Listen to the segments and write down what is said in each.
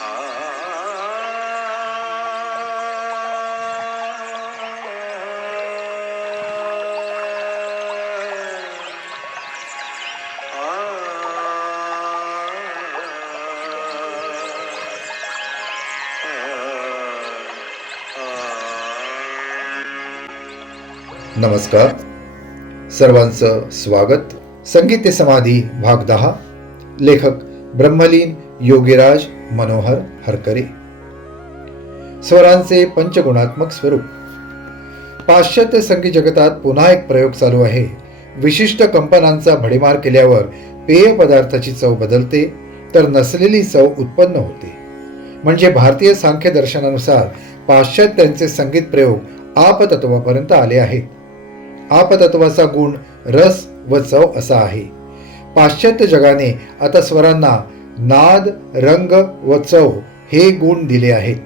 नमस्कार. सर्वांचं स्वागत. संगीत ते समाधी भाग दहा. लेखक ब्रह्मलीन योगीराज मनोहर हरकरे. स्वरांचे पंचगुणात्मक स्वरूप. पाश्चात्य संगीत जगतात पुन्हा एक प्रयोग चालू आहे. विशिष्ट कंपनांचा भडीमार केल्यावर पेय पदार्थाची चव बदलते तर नसलेली चव उत्पन्न होते. म्हणजे भारतीय सांख्य दर्शनानुसार पाश्चात्यांचे संगीत प्रयोग आपतत्वापर्यंत आले आहेत. आपतत्वाचा गुण रस व चव असा आहे. पाश्चात्य जगाने आता स्वरांना नाद रंग व चव हे गुण दिले आहेत.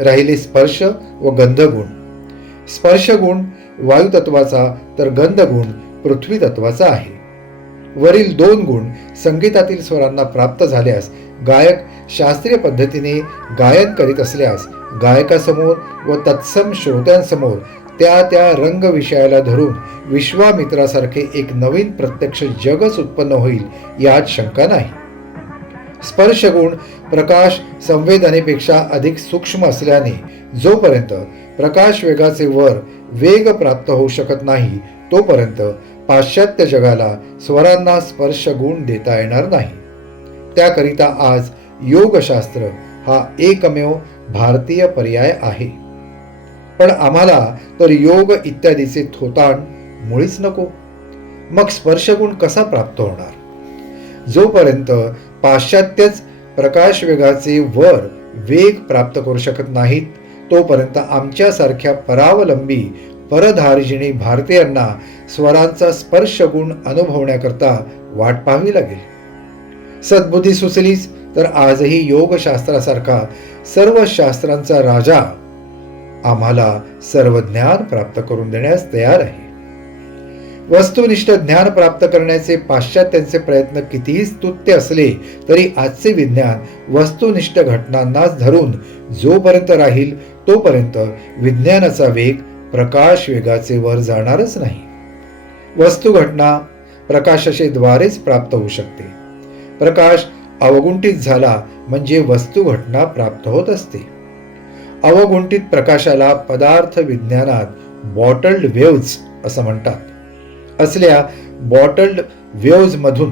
राहिले स्पर्श व गंधगुण. स्पर्शगुण वायुतत्वाचा तर गंधगुण पृथ्वी तत्वाचा आहे. वरील दोन गुण संगीतातील स्वरांना प्राप्त झाल्यास गायक शास्त्रीय पद्धतीने गायन करीत असल्यास गायकासमोर व तत्सम श्रोत्यांसमोर त्या त्या रंग विषयाला धरून विश्वामित्रासारखे एक नवीन प्रत्यक्ष जगच उत्पन्न होईल यात शंका नाही. स्पर्श गुण प्रकाश संवेदनेपेक्षा अधिक सूक्ष्म असल्याने जोपर्यंत प्रकाश वेगाचे वर वेग प्राप्त होऊ शकत नाही तोपर्यंत पाश्चात्य जगाला स्वरांना स्पर्श गुण देता येणार नाही. त्याकरिता आज योगशास्त्र हा एकमेव भारतीय पर्याय आहे. पण आम्हाला तर योग इत्यादीचे थोताण मुळीच नको. मग स्पर्शगुण कसा प्राप्त होणार? जोपर्यंत पाश्चात्यच प्रकाश वेगाचे वर वेग प्राप्त करू शकत नाहीत. तोपर्यंत आमच्यासारख्या परावलंबी परधार्जिणी भारतीयांना स्वरांचा स्पर्श गुण अनुभवण्याकरता वाट पाहावी लागेल. सद्बुद्धी सुचलीच तर आजही योगशास्त्रासारखा सर्व शास्त्रांचा राजा आम्हाला सर्व ज्ञान प्राप्त करून देण्यास तयार आहे. वस्तुनिष्ठ ज्ञान प्राप्त करण्याचे पाश्चात्यांचे प्रयत्न कितीही स्तुत्य असले तरी आजचे विज्ञान वस्तुनिष्ठ घटनांनाच धरून जोपर्यंत राहील तोपर्यंत विज्ञानाचा वेग प्रकाश वेगाचे वर जाणारच नाही. वस्तू घटना प्रकाशाचे द्वारेच प्राप्त होऊ शकते. प्रकाश अवगुंठित झाला म्हणजे वस्तू घटना प्राप्त होत असते. अवगुंठित प्रकाशाला पदार्थ विज्ञानात बॉटल्ड वेव्ज असं म्हणतात. असल्या बॉटल्ड वेव्ज मधून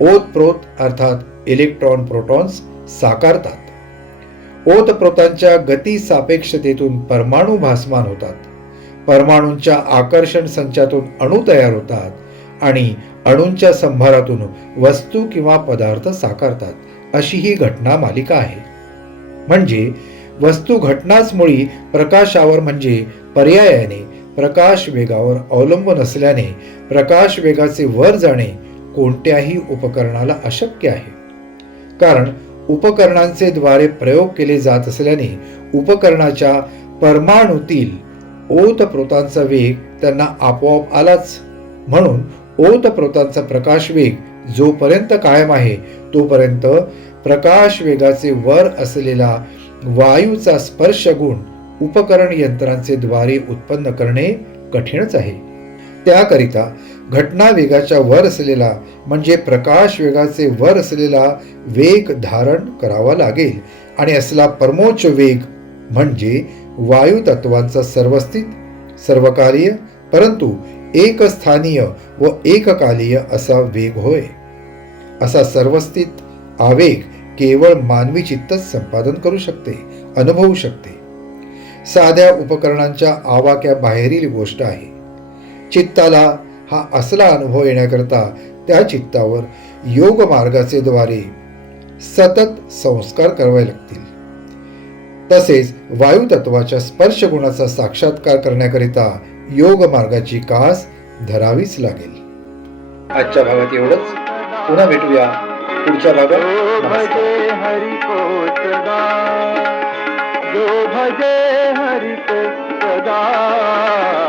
ओतप्रोत अर्थात इलेक्ट्रॉन प्रोटॉन्स साकारतात. ओतप्रोतांच्या गती सापेक्षतेतून परमाणू भासमान होतात. परमाणूंच्या आकर्षण संचातून अणू तयार होतात आणि अणूंच्या संभारातून वस्तू किंवा पदार्थ साकारतात अशी ही घटना मालिका आहे. म्हणजे वस्तू घटनाच मुळी प्रकाशावर म्हणजे पर्यायाने प्रकाश वेगावर अवलंबून असल्याने प्रकाश वेगाचे वर जाणे कोणत्याही उपकरणाला अशक्य आहे. कारण उपकरणांचे द्वारे प्रयोग केले जात असल्याने उपकरणाच्या परमाणूतील ओतप्रोतांचा वेग त्यांना आपोआप आलाच. म्हणून ओतप्रोतांचा प्रकाश वेग जोपर्यंत कायम आहे तोपर्यंत प्रकाश वेगाचे वर असलेला वायूचा स्पर्श गुण उपकरण यंत्रांचे द्वारे उत्पन्न करणे कठीणच आहे. त्याकरिता घटना वेगाच्या वर असलेला म्हणजे प्रकाश वेगाचे वर असलेला वेग धारण करावा लागेल आणि असला परमोच्च वेग म्हणजे वायू तत्वांचा सर्वस्थित सर्वकालीय परंतु एकस्थानीय व एककालीय असा वेग होय. असा सर्वस्थित आवेग केवळ मानवी चित्तच संपादन करू शकते अनुभवू शकते. साध्या उपकरणांच्या आवाक्या बाहेरील गोष्ट आहे. चित्ताला हा असला अनुभव येण्याकरता त्या चित्तावर योग मार्गाचे द्वारे सतत संस्कार करावे लागतील. तसेच वायुतत्वाच्या स्पर्श गुणाचा साक्षात्कार करण्याकरिता योग मार्गाची कास धरावीच लागेल. आजच्या भागात एवढंच. पुन्हा भेटूया पुढच्या भागात. जो भजे हरि को सदा